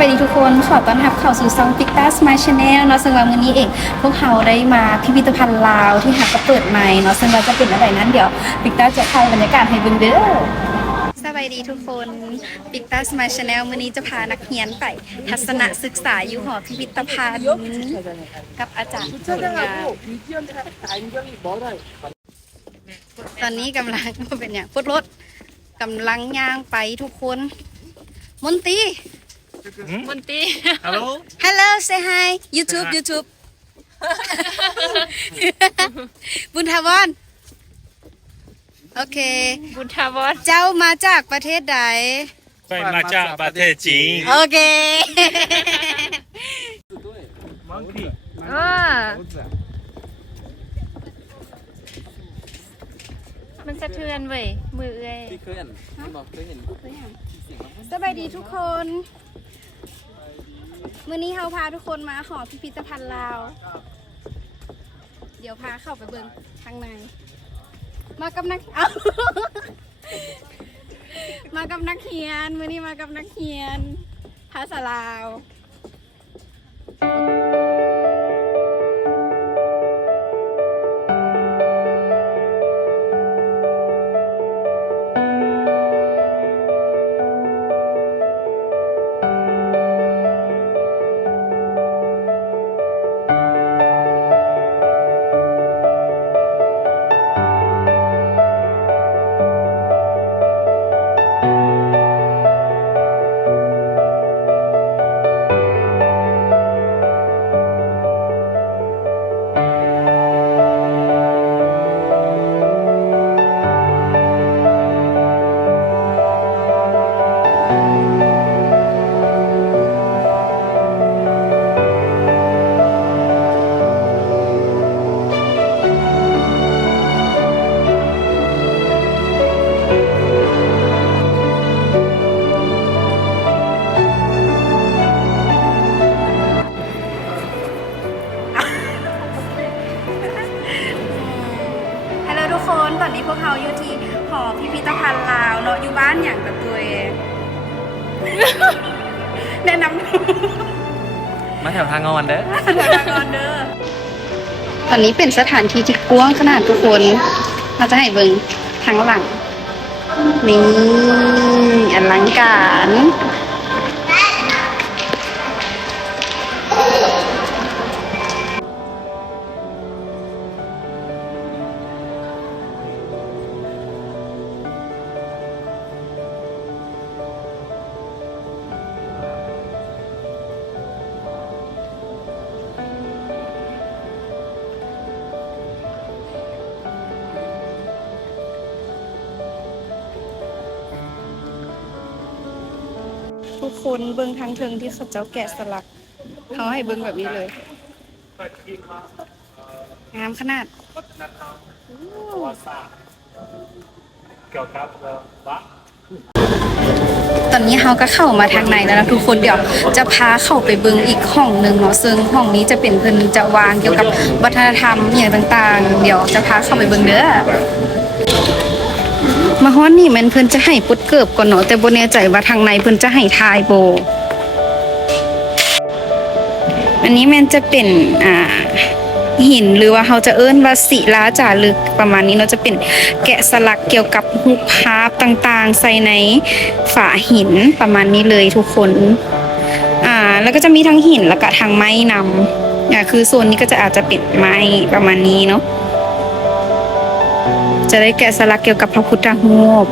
วัสดีทุกคนขอต้อนรับเข้าสู่ช่อง Pictas My Channel เนาะซึ่งว่ามื้อนี้เองพวกเราได้มาพิพิธภัณฑ์ลาวที่หักก็เปิดใหม่เนาะซึ่งว่าจะเป็นอะไรนั้นเดี๋ยว Pictas จะถ่ายบรรยากาศให้เบิ่งเด้อสวัสดีทุกคน Pictas My Channel มื้อนี้จะพานักเรียนไปทัศนศึกษาอยู่หอพิพิธภัณฑ์กับอาจารย์สวยงามตอนนี้กำลังเป็นอย่างพุทธรถกำลังย่างไปทุกคนมนตรี Monty. Hello, say hi. YouTube. บุญทวรโอเค บุญทาวร เจ้ามาจากประเทศใด ค่อยมาจากประเทศจีน โอเค มันสะเทือนเว้ยมือเอ้ย เคยเห็นสบายดีทุกคนมื้อนี้เราพาทุกคนมาหอพิพิธภัณฑ์ลาว เดี๋ยวพาเข้าไปเบิ่งข้างใน มากับนักมากับนักเรียนมื้อนี้มากับนักเรียนภาษาลาวทุกคนตอนนี้พวกเราอยู่ที่หอพิพิธภัณฑ์ลาวเนาะอยู่บ้านอย่างกับตัวเอง แนะนำ มาแถวทางงอนเด้อ ตอนนี้เป็นสถานที่ที่กว้างขนาดทุกคนเราจะให้เบิ่งทางหลังนี่อลังการทุกคนเบิ่งทางเทิงที่เขาเจ้าแกะสลักเขาให้เบิ่งแบบนี้เลยงามขนาด เกี่ยวกับวะ ตอนนี้เราก็เข้ามาทางในแล้วนะทุกคนเดี๋ยวจะพาเข้าไปเบิ่งอีกห้องหนึ่งเนาะซึ่งห้องนี้จะเป็นเพิ่นจะวางเกี่ยวกับวัฒนธรรมอย่างต่างๆเดี๋ยวจะพาเข้าไปเบิ่งเด้อมาฮ้อนนี่มันเพิ่นจะให้ปุดเกิบก่อนเนาะแต่บ่แน่ใจว่าทางในเพิ่นจะให้ทายโบอันนี้มันจะเป็นหินหรือว่าเขาจะเอิ้นว่าศิลาจารึกประมาณนี้เนาะจะเป็นแกะสลักเกี่ยวกับรูปภาพต่างๆใส่ในฝาหินประมาณนี้เลยทุกคนแล้วก็จะมีทั้งหินแล้วก็ทั้งไม้นำคือโซนนี้ก็จะอาจจะเป็นไม้ประมาณนี้เนาะจะได้แกะสลักเกี่ยวกับพระพุทธรูป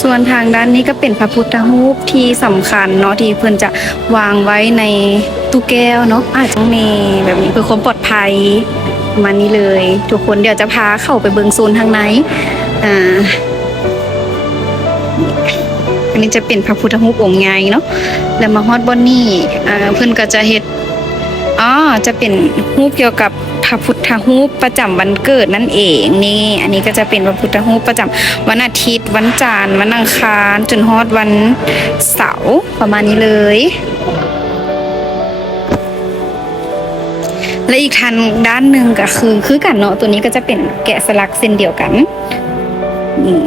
ส่วนทางด้านนี้ก็เป็นพระพุทธรูปที่สำคัญเนาะที่เพิ่นจะวางไว้ในตู้แก้วเนาะอาจจะมีแบบนี้เพื่อความปลอดภัยมานี้เลยทุกคนเดี๋ยวจะพาเข้าไปเบิ่งโซนทางในอันนี้จะเป็นพระพุทธรูปองค์ใหญ่เนาะแล้วมาฮอดบอนนี่เพิ่นก็จะเฮ็ดจะเป็นรูปเกี่ยวกับพระพุทธรูปประจำวันเกิดนั่นเองนี่อันนี้ก็จะเป็นพระพุทธรูปประจำวันอาทิตย์วันจันทร์วันอังคารจนฮอดวันเสาร์ประมาณนี้เลย และอีกทางด้านหนึ่งก็คือกันเนาะตัวนี้ก็จะเป็นแกะสลักเส้นเดียวกันนี่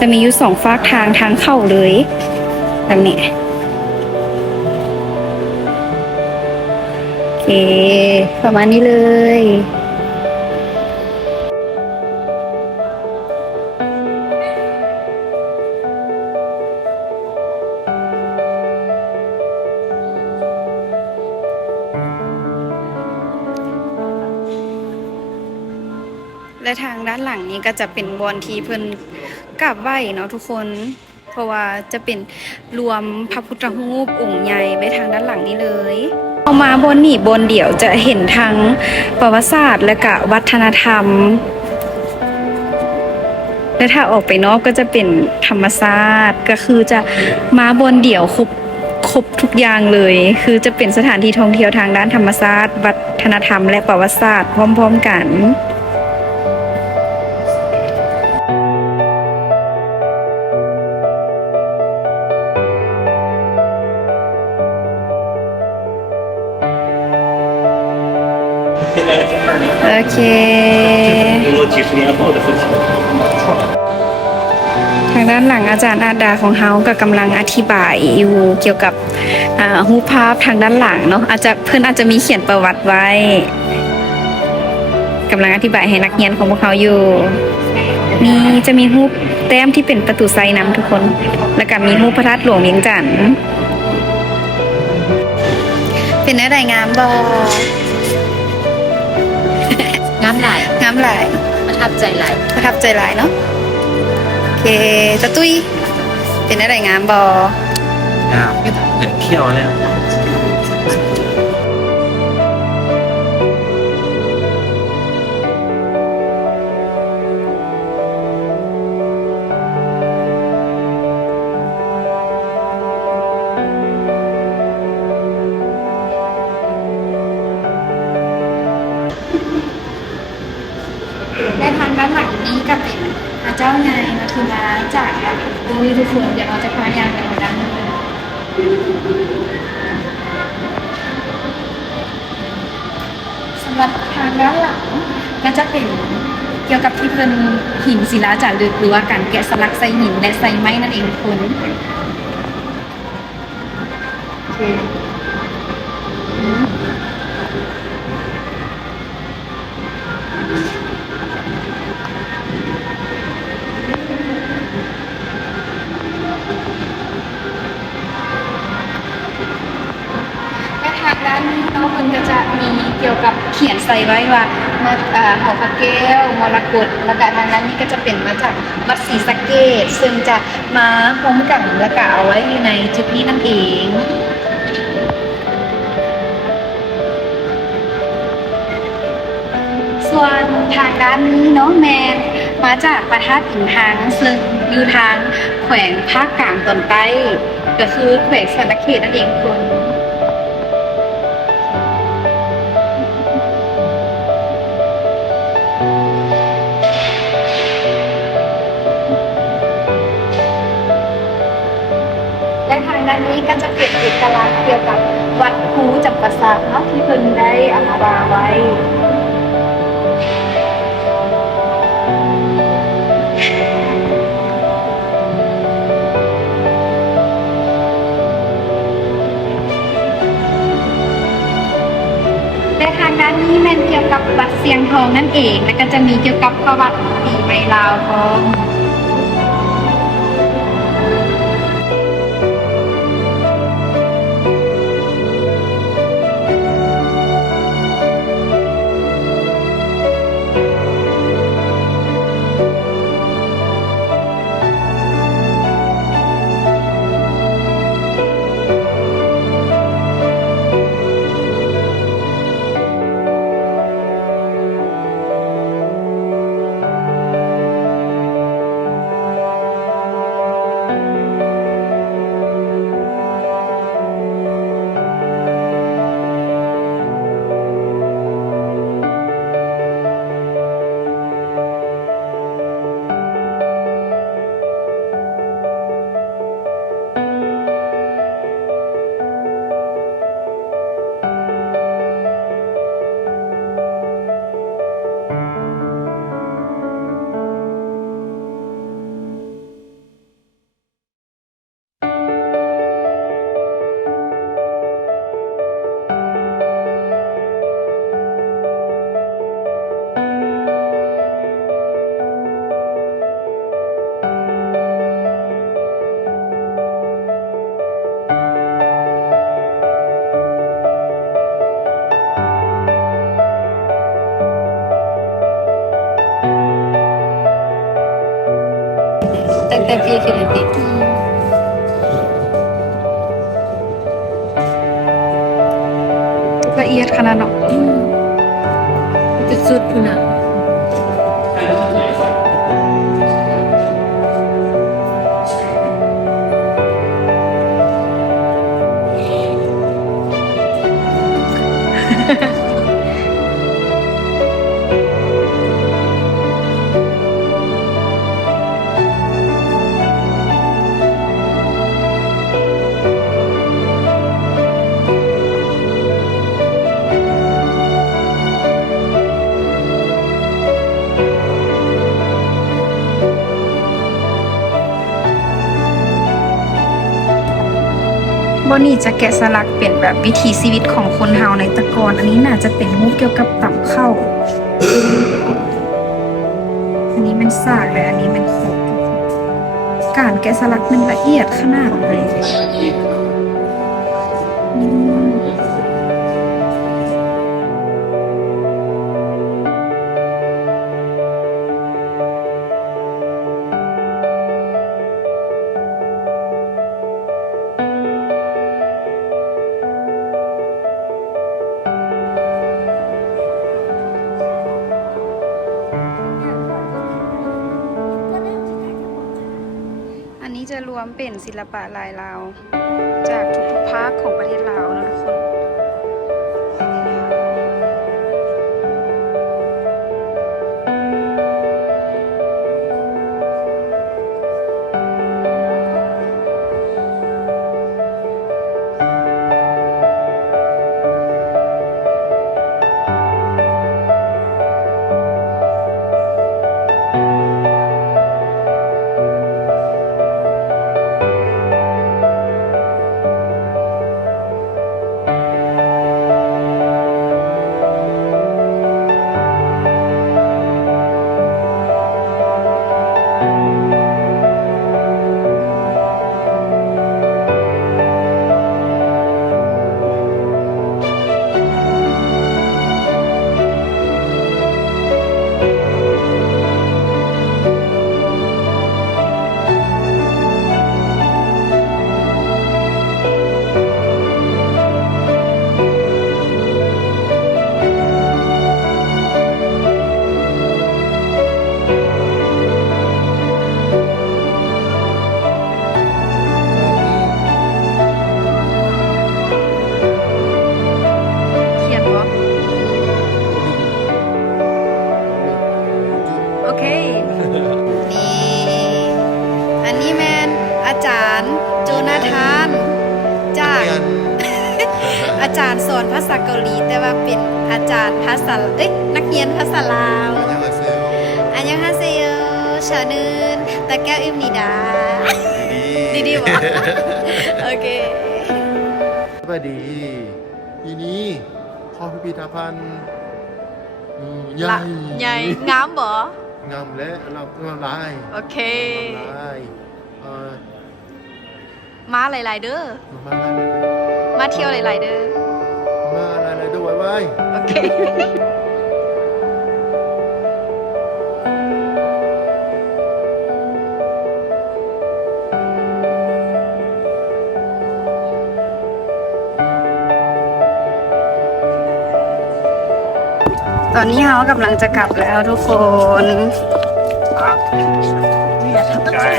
จะมีอยู่2ฝากทางเข้าเลยแบบนี้โอเคประมาณนี้เลยและทางด้านหลังนี้ก็จะเป็นบอนที่เพิ่นกราบไหว้เนาะทุกคน เพราะว่าจะเป็นรวมพระพุทธรูปองค์ใหญ่ไว้ทางด้านหลังนี้เลยเอามาบนนี่บนเดี่ยวจะเห็นทั้งประวัติศาสตร์และก็วัฒนธรรม และถ้าออกไปนอกก็จะเป็นธรรมศาสตร์ก็คือจะมาบนเดี่ยวครบทุกอย่างเลย คือจะเป็นสถานที่ท่องเที่ยวทางด้านธรรมศาสตร์วัฒนธรรมและประวัติศาสตร์พร้อมๆกันโอเคทางด้านหลังอาจารย์อาดาของเฮาก็กำลังอธิบายอยู่เกี่ยวกับรูปภาพทางด้านหลังเนาะเพื่อนอาจจะมีเขียนประวัติไว้กำลังอธิบายให้นักเรียนของพวกเขาอยู่จะมีรูปแต้มที่เป็นประตูไซน้ำทุกคนแล้วก็มีรูปพระธาตุหลวงเวียงจันทน์เป็นอะไรงามบ่งามหลาย งามหลาย ประทับใจหลาย ประทับใจหลายเนาะโอเคตะตุ้ยเป็นอะไรงามบอ เห็นเที่ยวแล้ว และทางด้านหลังนี้ก็เป็นพระเจ้านายมาคือมาจากดูทุกคนเดี๋ยวเราจะพายางไปด้านนู้นสำหรับทางด้านหลังก็จะเป็นเกี่ยวกับที่เพิ่นหินศิลาจารึกหรือว่าการแกะสลักใส่หินและใส่ไม้นั่นเองทุกคนโอเคทางด้านนี้เนาะมันก็จะมีเกี่ยวกับเขียนใส่ไว้ว่าหอพระแก้วมรกตแล้วก็ทางด้านนี้ก็จะเป็นมาจากวัดศรีสะเกษซึ่งจะมาพร้อมกับแล้วก็เอาไว้อยู่ในจุดนี้นั่นเองส่วนทางด้านนี้เนาะแมนมาจากพระธาตุอินทังซึ่งอยู่ทางแขวงภาคกลางตอนใต้ก็คือแขวงศรีสะเกษนั่นเองคุณและทางด้านนี้ก็จะเป็นเอกลักษณ์เกี่ยวกับวัดภูจำปาสักเนาะที่เพิ่นได้เอามาวางไว้และทางด้านนี้แม่นเกี่ยวกับวัดเสียงทองนั่นเองแล้วก็จะมีเกี่ยวกับประวัติปีใหม่ลาวพร้อม แต่พี่คือติด ละเอียดขนาดเนาะ จุดสุดคุณอ่ะ บนนี่จะแกะสลักเป็นแบบวิถีชีวิตของคนเฮาในแตะกอนอันนี้น่าจะเป็นรูปเกี่ยวกับต่ำเข้า อันนี้มันสากเลยอันนี้มันโคกการแกะสลักมันละเอียดขนาดเลยอืมอันนี้จะรวมเป็นศิลปะลายลาว จากทุกๆภาคของประเทศลาวนะทุกคน เขียนวะโอเค นี่ อันนี้แมนอาจารย์โจนาธานจาก อาจารย์สอนภาษาเกาหลี แต่ว่าเป็นอาจารย์ภาษานักเรียนภาษาลาว อันยังฮาเซโยชานึนตะแก้วอิมนิดา ดีๆวะ โอเค สวัสดีทีนี้พอพิพิธภัณฑ์ใหญ่ ใหญ่งามบ่ งามและเราลาย โอเค ลาย มาหลายๆเด้อ มาลาย มาเที่ยวหลายๆเด้อ มาลายด้วยไว้ โอเค ตอนนี้เฮากำลังจะกลับแล้วทุกคน ใช่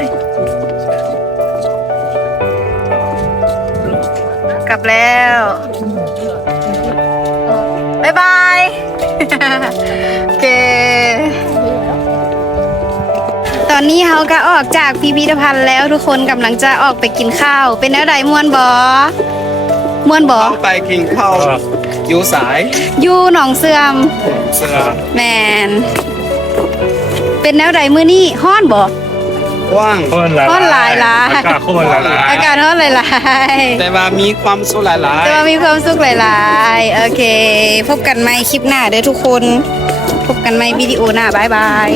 กลับแล้ว บ๊ายบาย โอเค ตอนนี้เฮาก็ออกจากพิพิธภัณฑ์แล้วทุกคนกำลังจะออกไปกินข้าว เป็นอะไรม่วนบอม่วนบอ ต้องไปกินข้าวอยู่สาย อยู่หนองเสื่อม เสื้อ แมน เป็นแนวใดมือนี่ฮ้อนบ่ ว่าง คนละ คนหลาย อากาศคนละลาย อากาศฮ้อนหลาย แต่ว่ามีความสุขหลาย ๆแต่ว่ามีความสุขหลายๆ โอเค พบกันใหม่คลิปหน้าเด้อทุกคน พบกันใหม่วิดีโอหน้า บ๊ายบาย